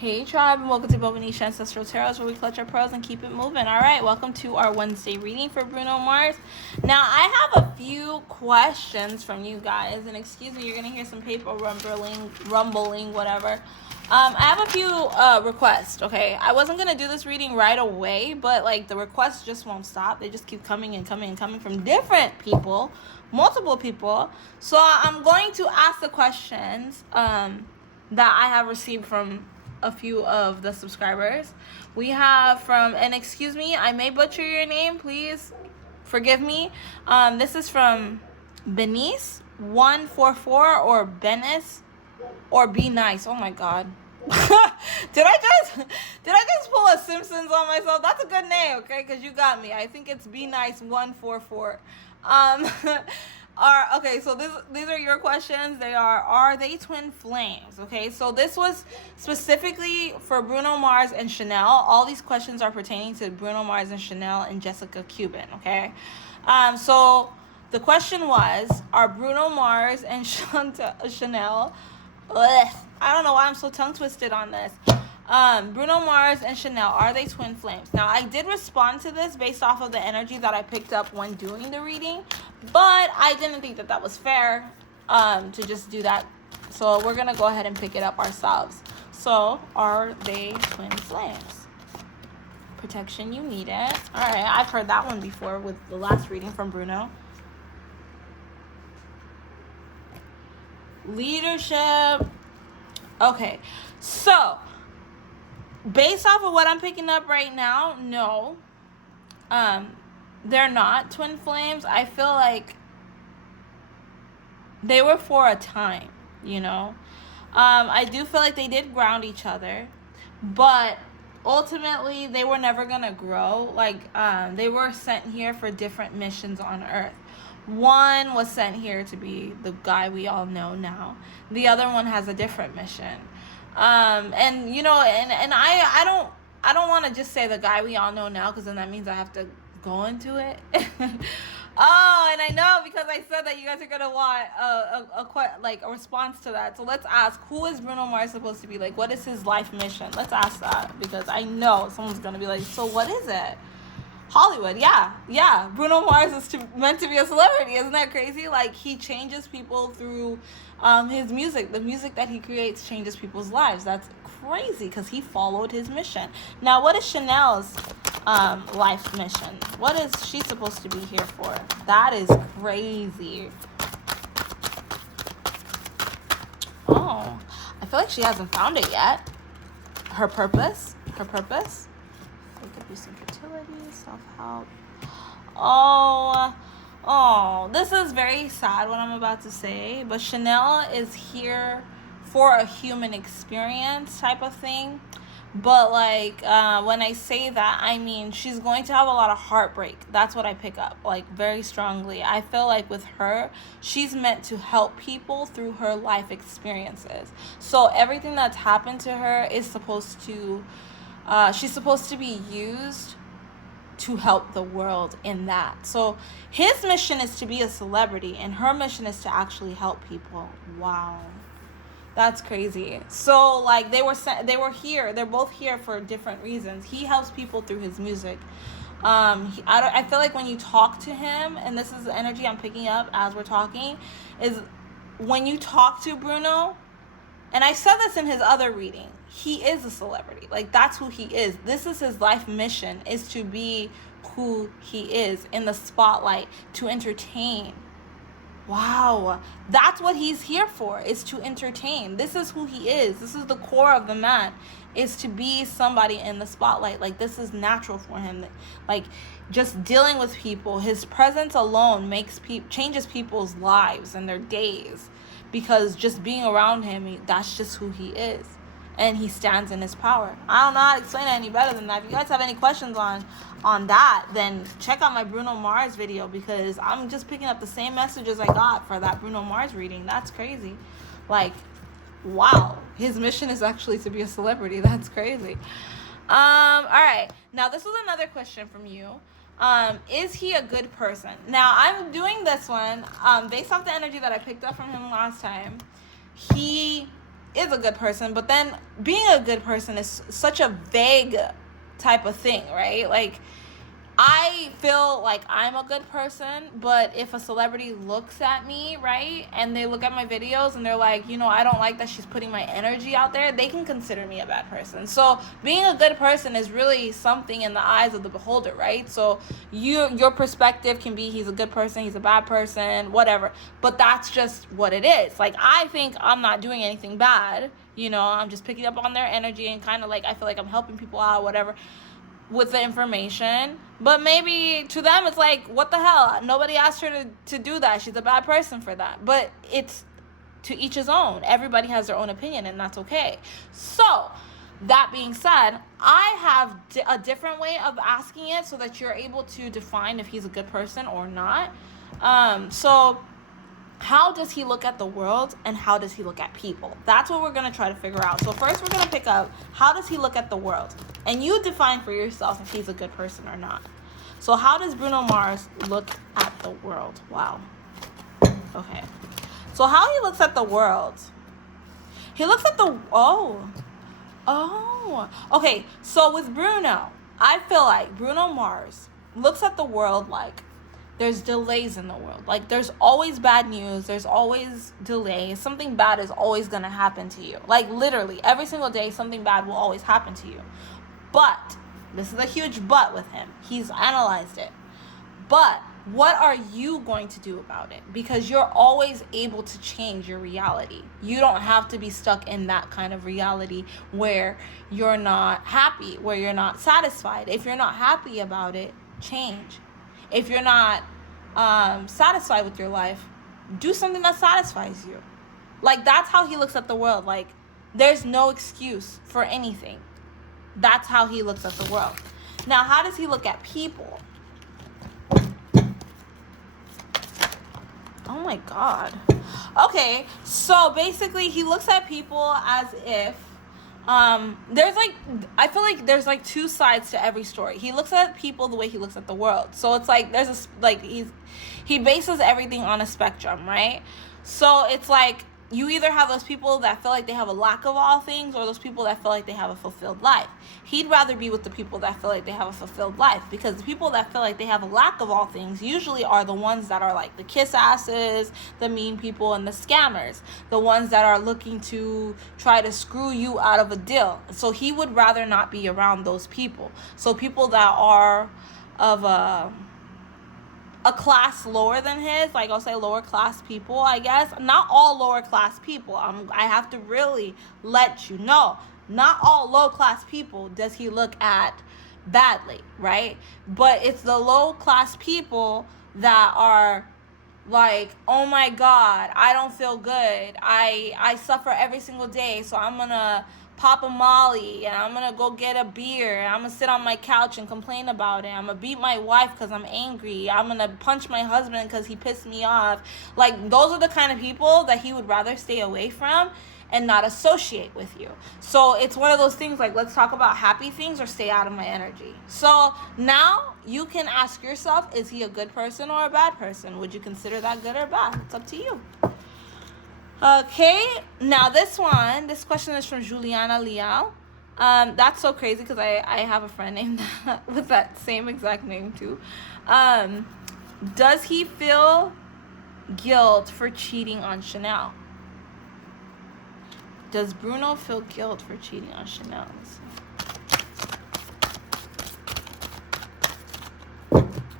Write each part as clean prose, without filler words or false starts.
Hey tribe, and welcome to Bobo-Nesha Ancestral Tarot, where we clutch our pearls and keep it moving. Alright, welcome to our Wednesday reading for Bruno Mars. Now, I have a few questions from you guys, and excuse me, you're going to hear some paper rumbling, whatever. I have a few requests, okay? I wasn't going to do this reading right away, but like the requests just won't stop. They just keep coming and coming and coming from different people, multiple people. So I'm going to ask the questions that I have received from a few of the subscribers. We have from, and excuse me, I may butcher your name, please forgive me. This is from Benice 144 or Benis or Be Nice. Oh my god. did I just pull a Simpsons on myself? That's a good name, okay? Because you got me. I think it's Be Nice 144. Okay, so these are your questions. They are they twin flames? Okay, so this was specifically for Bruno Mars and Chanel. All these questions are pertaining to Bruno Mars and Chanel and Jessica Cuban, okay? So the question was, are Bruno Mars and Chanel, I don't know why I'm so tongue twisted on this. Bruno Mars and Chanel, are they twin flames? Now, I did respond to this based off of the energy that I picked up when doing the reading, but I didn't think that was fair to just do that. So we're going to go ahead and pick it up ourselves. So, are they twin flames? Protection, you need it. All right, I've heard that one before with the last reading from Bruno. Leadership. Okay, so based off of what I'm picking up right now, no, they're not twin flames. I feel like they were for a time, you know. I do feel like they did ground each other, but ultimately they were never gonna grow. Like, they were sent here for different missions on Earth. One was sent here to be the guy we all know now. The other one has a different mission. And you know, and I don't want to just say the guy we all know now, because then that means I have to go into it. Oh, and I know, because I said that you guys are gonna want a response to that. So let's ask, who is Bruno Mars supposed to be? Like, what is his life mission? Let's ask that, because I know someone's gonna be like, so what is it? Hollywood, yeah. Bruno Mars is meant to be a celebrity. Isn't that crazy? Like, he changes people through his music. The music that he creates changes people's lives. That's crazy, because he followed his mission. Now, what is Chanel's life mission? What is she supposed to be here for? That is crazy. Oh, I feel like she hasn't found it yet. Her purpose. There could be some fertility, self-help. Oh, this is very sad what I'm about to say, but Chanel is here for a human experience type of thing. But like, when I say that, I mean she's going to have a lot of heartbreak. That's what I pick up, like, very strongly. I feel like with her, she's meant to help people through her life experiences. So everything that's happened to her is supposed to she's supposed to be used to help the world in that. So his mission is to be a celebrity, and her mission is to actually help people. Wow, that's crazy. So like, they were here. They're both here for different reasons. He helps people through his music. I feel like when you talk to him, and this is the energy I'm picking up as we're talking, is when you talk to Bruno. And I said this in his other reading. He is a celebrity. Like, that's who he is. This is his life mission, is to be who he is in the spotlight, to entertain. Wow. That's what he's here for, is to entertain. This is who he is. This is the core of the man, is to be somebody in the spotlight. Like, this is natural for him. Like, just dealing with people, his presence alone changes people's lives and their days. Because just being around him, that's just who he is. And he stands in his power. I don't know how to explain it any better than that. If you guys have any questions on that, then check out my Bruno Mars video, because I'm just picking up the same messages I got for that Bruno Mars reading. That's crazy. Like, wow. His mission is actually to be a celebrity. That's crazy. All right. Now, this was another question from you. Is he a good person? Now, I'm doing this one based off the energy that I picked up from him last time. He is a good person, but then being a good person is such a vague type of thing, right? Like, I feel like I'm a good person, but if a celebrity looks at me, right, and they look at my videos and they're like, I don't like that she's putting my energy out there, they can consider me a bad person. So being a good person is really something in the eyes of the beholder, right? So your perspective can be he's a good person, he's a bad person, whatever. But that's just what it is. Like, I think I'm not doing anything bad. I'm just picking up on their energy and kind of like, I feel like I'm helping people out, whatever, with the information. But maybe to them it's like, what the hell, nobody asked her to do that, she's a bad person for that. But it's to each his own. Everybody has their own opinion, and that's okay. So that being said, I have a different way of asking it so that you're able to define if he's a good person or not. So how does he look at the world, and how does he look at people? That's what we're going to try to figure out. So first we're going to pick up, how does he look at the world? And you define for yourself if he's a good person or not. So how does Bruno Mars look at the world? Wow. Okay. So how he looks at the world. He looks at the... Oh. Okay. So with Bruno, I feel like Bruno Mars looks at the world like there's delays in the world. Like, there's always bad news. There's always delays. Something bad is always going to happen to you. Like, literally, every single day, something bad will always happen to you. But, this is a huge but with him. He's analyzed it. But, what are you going to do about it? Because you're always able to change your reality. You don't have to be stuck in that kind of reality where you're not happy, where you're not satisfied. If you're not happy about it, change. If you're not satisfied with your life, do something that satisfies you. Like, that's how he looks at the world. Like, there's no excuse for anything. That's how he looks at the world. Now, how does he look at people? Oh my God. Okay, so basically he looks at people as if there's like, I feel like there's like two sides to every story. He looks at people the way he looks at the world. So it's like there's he bases everything on a spectrum, right? So it's like you either have those people that feel like they have a lack of all things, or those people that feel like they have a fulfilled life. He'd rather be with the people that feel like they have a fulfilled life, because the people that feel like they have a lack of all things usually are the ones that are like the kiss asses, the mean people, and the scammers, the ones that are looking to try to screw you out of a deal. So he would rather not be around those people. So people that are of a class lower than his, like I'll say lower class people, I guess. Not all lower class people. I have to really let you know, not all low class people does he look at badly, right? But it's the low class people that are like, oh my God, I don't feel good. I suffer every single day, so I'm gonna pop a Molly, and I'm gonna go get a beer, and I'm gonna sit on my couch and complain about it. I'm gonna beat my wife because I'm angry. I'm gonna punch my husband because he pissed me off. Like, those are the kind of people that he would rather stay away from and not associate with you. So it's one of those things, like, let's talk about happy things or stay out of my energy. So now you can ask yourself, is he a good person or a bad person? Would you consider that good or bad? It's up to you. Okay, now this question is from Juliana Leal. That's so crazy because I have a friend named that, with that same exact name too. Does he feel guilt for cheating on Chanel? Does Bruno feel guilt for cheating on Chanel?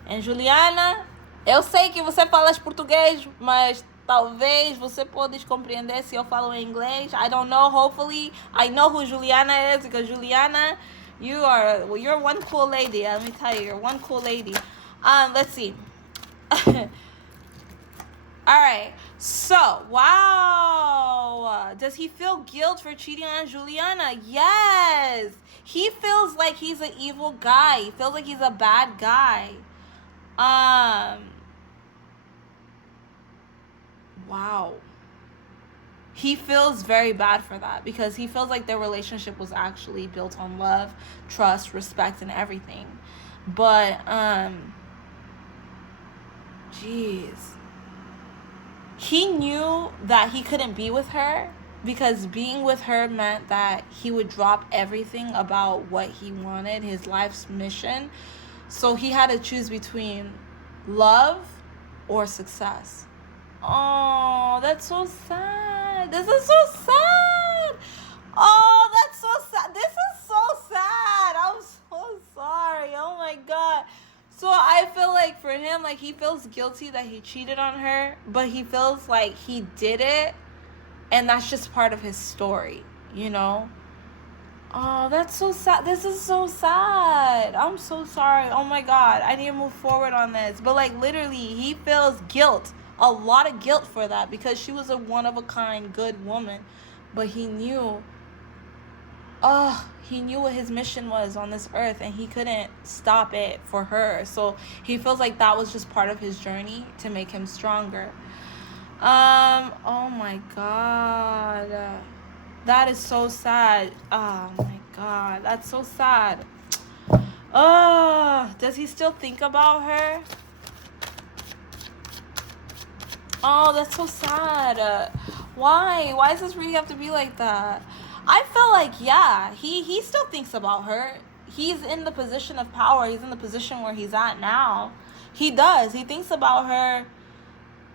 And Juliana, eu sei que você fala português, mas talvez você pode compreender se eu falo em inglês. I don't know. Hopefully, I know who Juliana is, because Juliana, you're one cool lady. Let me tell you, you're one cool lady. Let's see. All right. So, wow. Does he feel guilt for cheating on Juliana? Yes. He feels like he's an evil guy. He feels like he's a bad guy. Wow. He feels very bad for that, because he feels like their relationship was actually built on love, trust, respect, and everything. But, jeez. He knew that he couldn't be with her because being with her meant that he would drop everything about what he wanted, his life's mission. So he had to choose between love or success. Oh, that's so sad. This is so sad. Oh, that's so sad. This is so sad. I'm so sorry. Oh my God. So I feel like for him, like he feels guilty that he cheated on her, but he feels like he did it, and that's just part of his story, you know? Oh, that's so sad. This is so sad. I'm so sorry. Oh my God. I need to move forward on this. But like literally, he feels guilt. A lot of guilt for that because she was a one-of-a-kind good woman. But he knew what his mission was on this earth, and he couldn't stop it for her. So he feels like that was just part of his journey to make him stronger. Oh my God. That is so sad. Oh my God. That's so sad. Oh, does he still think about her? Oh, that's so sad. Why? Why does this really have to be like that? I feel like, yeah, he still thinks about her. He's in the position of power. He's in the position where he's at now. He does. He thinks about her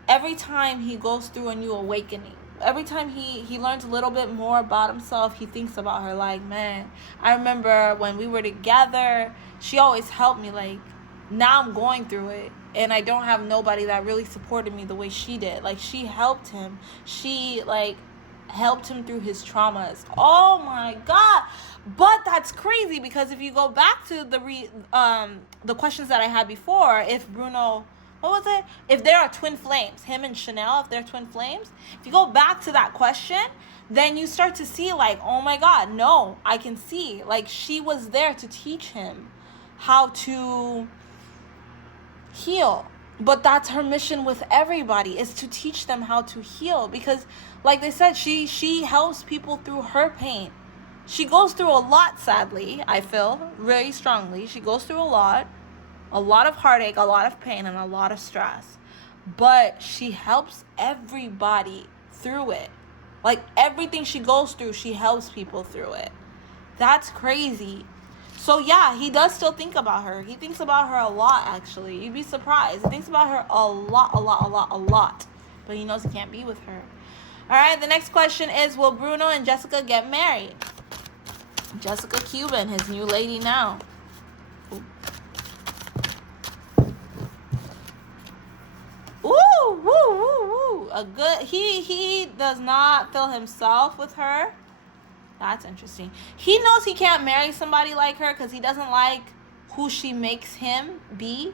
every time he goes through a new awakening. Every time he learns a little bit more about himself, he thinks about her. Like, man, I remember when we were together, she always helped me. Like, now I'm going through it, and I don't have nobody that really supported me the way she did. Like, she helped him. She, like, helped him through his traumas. Oh, my God. But that's crazy, because if you go back to the questions that I had before, if Bruno... What was it? If there are twin flames, him and Chanel, if they're twin flames, if you go back to that question, then you start to see like, oh my God, no, I can see. Like, she was there to teach him how to heal. But that's her mission with everybody, is to teach them how to heal. Because like they said, she helps people through her pain. She goes through a lot, sadly, I feel, very strongly. She goes through a lot of heartache, a lot of pain, and a lot of stress. But she helps everybody through it. Like, everything she goes through, she helps people through it. That's crazy. So, yeah, he does still think about her. He thinks about her a lot, actually. You'd be surprised. He thinks about her a lot. But he knows he can't be with her. All right, the next question is, will Bruno and Jessica get married? Jessica Cuban, his new lady now. A good he does not feel himself with her. That's interesting. He knows he can't marry somebody like her because he doesn't like who she makes him be.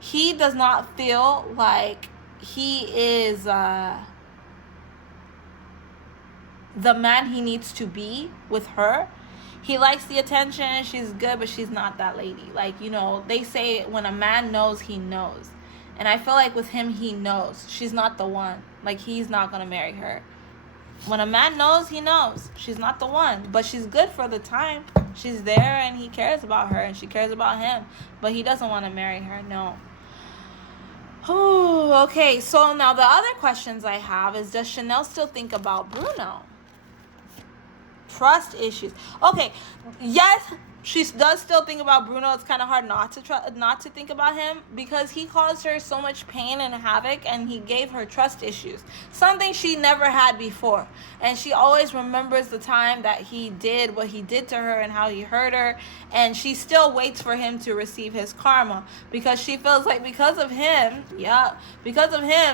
He does not feel like he is the man he needs to be with her. He likes the attention. She's good, but she's not that lady. Like, you know, they say when a man knows, he knows. And I feel like with him, he knows. She's not the one. Like, he's not going to marry her. When a man knows, he knows. She's not the one. But she's good for the time. She's there, and he cares about her, and she cares about him. But he doesn't want to marry her, no. Oh, okay. So now the other questions I have is, does Chanel still think about Bruno? Trust issues. Okay, yes, she does still think about Bruno. It's kind of hard not to think about him because he caused her so much pain and havoc, and he gave her trust issues, something she never had before. And she always remembers the time that he did what he did to her and how he hurt her, and she still waits for him to receive his karma because she feels like because of him,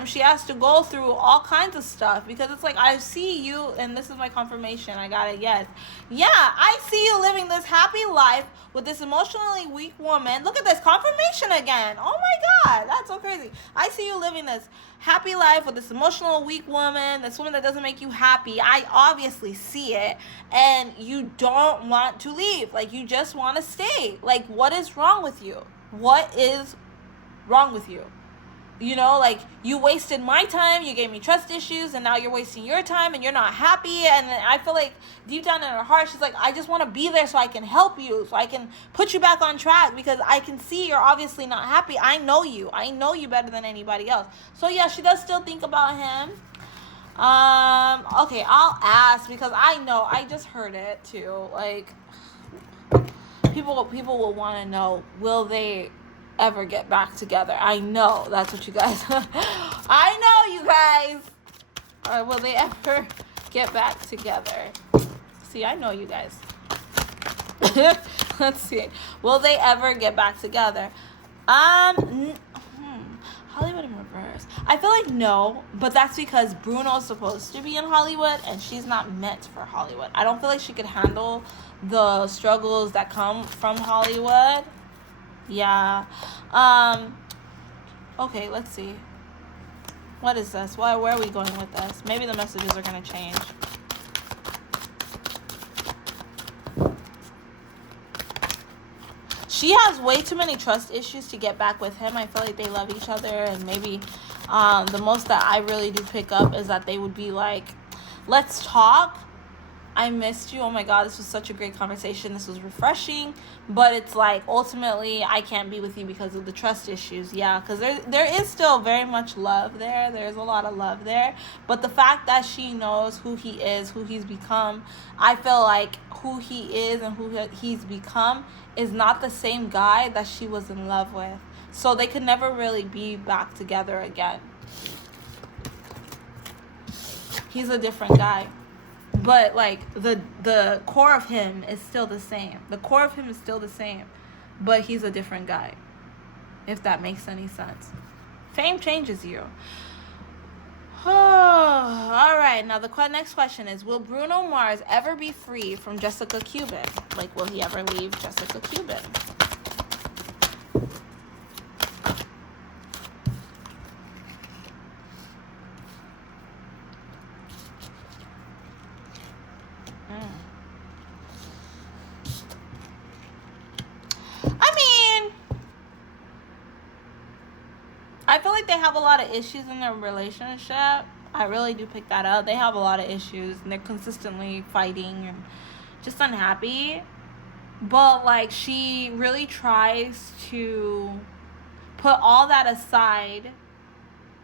she has to go through all kinds of stuff. Because it's like, I see you, and this is my confirmation. I got it. Yes. Yeah, I see you living this happy life with this emotionally weak woman. Look at this confirmation again. Oh my God, that's so crazy. I see you living this happy life with this emotional weak woman, this woman that doesn't make you happy. I obviously see it, and you don't want to leave. Like, you just want to stay. Like, what is wrong with you? What is wrong with you? You know, like, you wasted my time, you gave me trust issues, and now you're wasting your time, and you're not happy. And I feel like deep down in her heart, she's like, I just want to be there so I can help you, so I can put you back on track, because I can see you're obviously not happy. I know you better than anybody else. So yeah, she does still think about him. Okay, I'll ask because I know I just heard it too. Like, people will want to know, will they ever get back together? I know that's what you guys. I know you guys. Will they ever get back together? See, I know you guys. Let's see. Will they ever get back together? Hollywood in reverse. I feel like no, but that's because Bruno's supposed to be in Hollywood and she's not meant for Hollywood. I don't feel like she could handle the struggles that come from Hollywood. Yeah. Okay, let's see. What is this? Where are we going with this? Maybe the messages are going to change. She has way too many trust issues to get back with him. I feel like they love each other, and maybe the most that I really do pick up is that they would be like, let's talk. I missed you. Oh my God, this was such a great conversation. This was refreshing. But it's like, ultimately, I can't be with you because of the trust issues. Yeah, because there is still very much love there. There's a lot of love there. But the fact that she knows who he is, who he's become, I feel like who he is and who he's become is not the same guy that she was in love with. So they could never really be back together again. He's a different guy. But, like, the core of him is still the same. The core of him is still the same. But he's a different guy. If that makes any sense. Fame changes you. Oh, all right. Now, the next question is, will Bruno Mars ever be free from Jessica Cuban? Like, will he ever leave Jessica Cuban? I feel like they have a lot of issues in their relationship. I really do pick that up. They have a lot of issues, and they're consistently fighting and just unhappy. But, like, she really tries to put all that aside.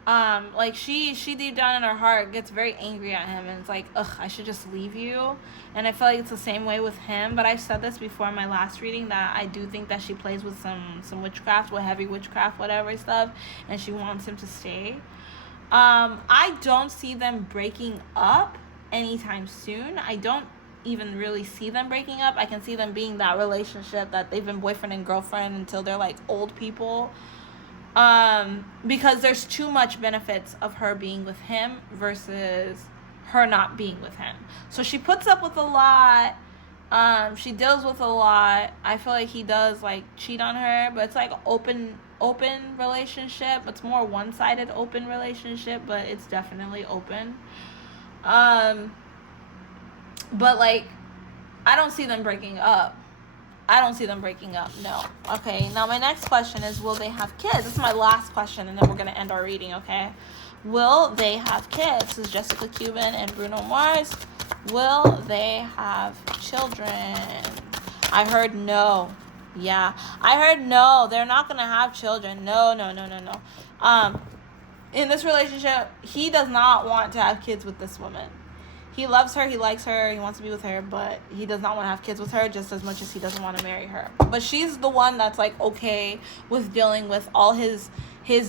Like, she deep down in her heart gets very angry at him, and it's like, ugh, I should just leave you. And I feel like it's the same way with him. But I've said this before in my last reading, that I do think that she plays with some witchcraft, with heavy witchcraft, whatever stuff, and she wants him to stay. I don't see them breaking up anytime soon. I don't even really see them breaking up. I can see them being that relationship that they've been boyfriend and girlfriend until they're like old people. Because there's too much benefits of her being with him versus her not being with him. So she puts up with a lot. She deals with a lot. I feel like he does like cheat on her, but it's like open relationship. It's more one-sided open relationship, but it's definitely open. But like, I don't see them breaking up. No. Okay, now my next question is, will they have kids? This is my last question, and then we're going to end our reading, okay? Will they have kids? This is Jessica Cuban and Bruno Mars. Will they have children? I heard no. Yeah, I heard no. They're not going to have children. No. In this relationship, he does not want to have kids with this woman. He loves her, he likes her, he wants to be with her, but he does not want to have kids with her just as much as he doesn't want to marry her. But she's the one that's like okay with dealing with all his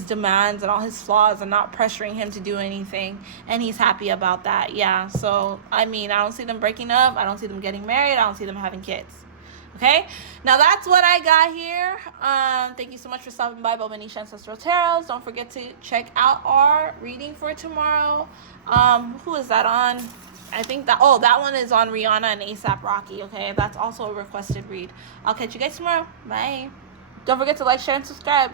demands and all his flaws and not pressuring him to do anything, and he's happy about that. Yeah, so I mean, I don't see them breaking up, I don't see them getting married, I don't see them having kids. Okay, now that's what I got here. Thank you so much for stopping by Bobo-Nesha Ancestral Tarot. Don't forget to check out our reading for tomorrow. Who is that on? I think that one is on Rihanna and A$AP Rocky. Okay, that's also a requested read. I'll catch you guys tomorrow. Bye. Don't forget to like, share, and subscribe.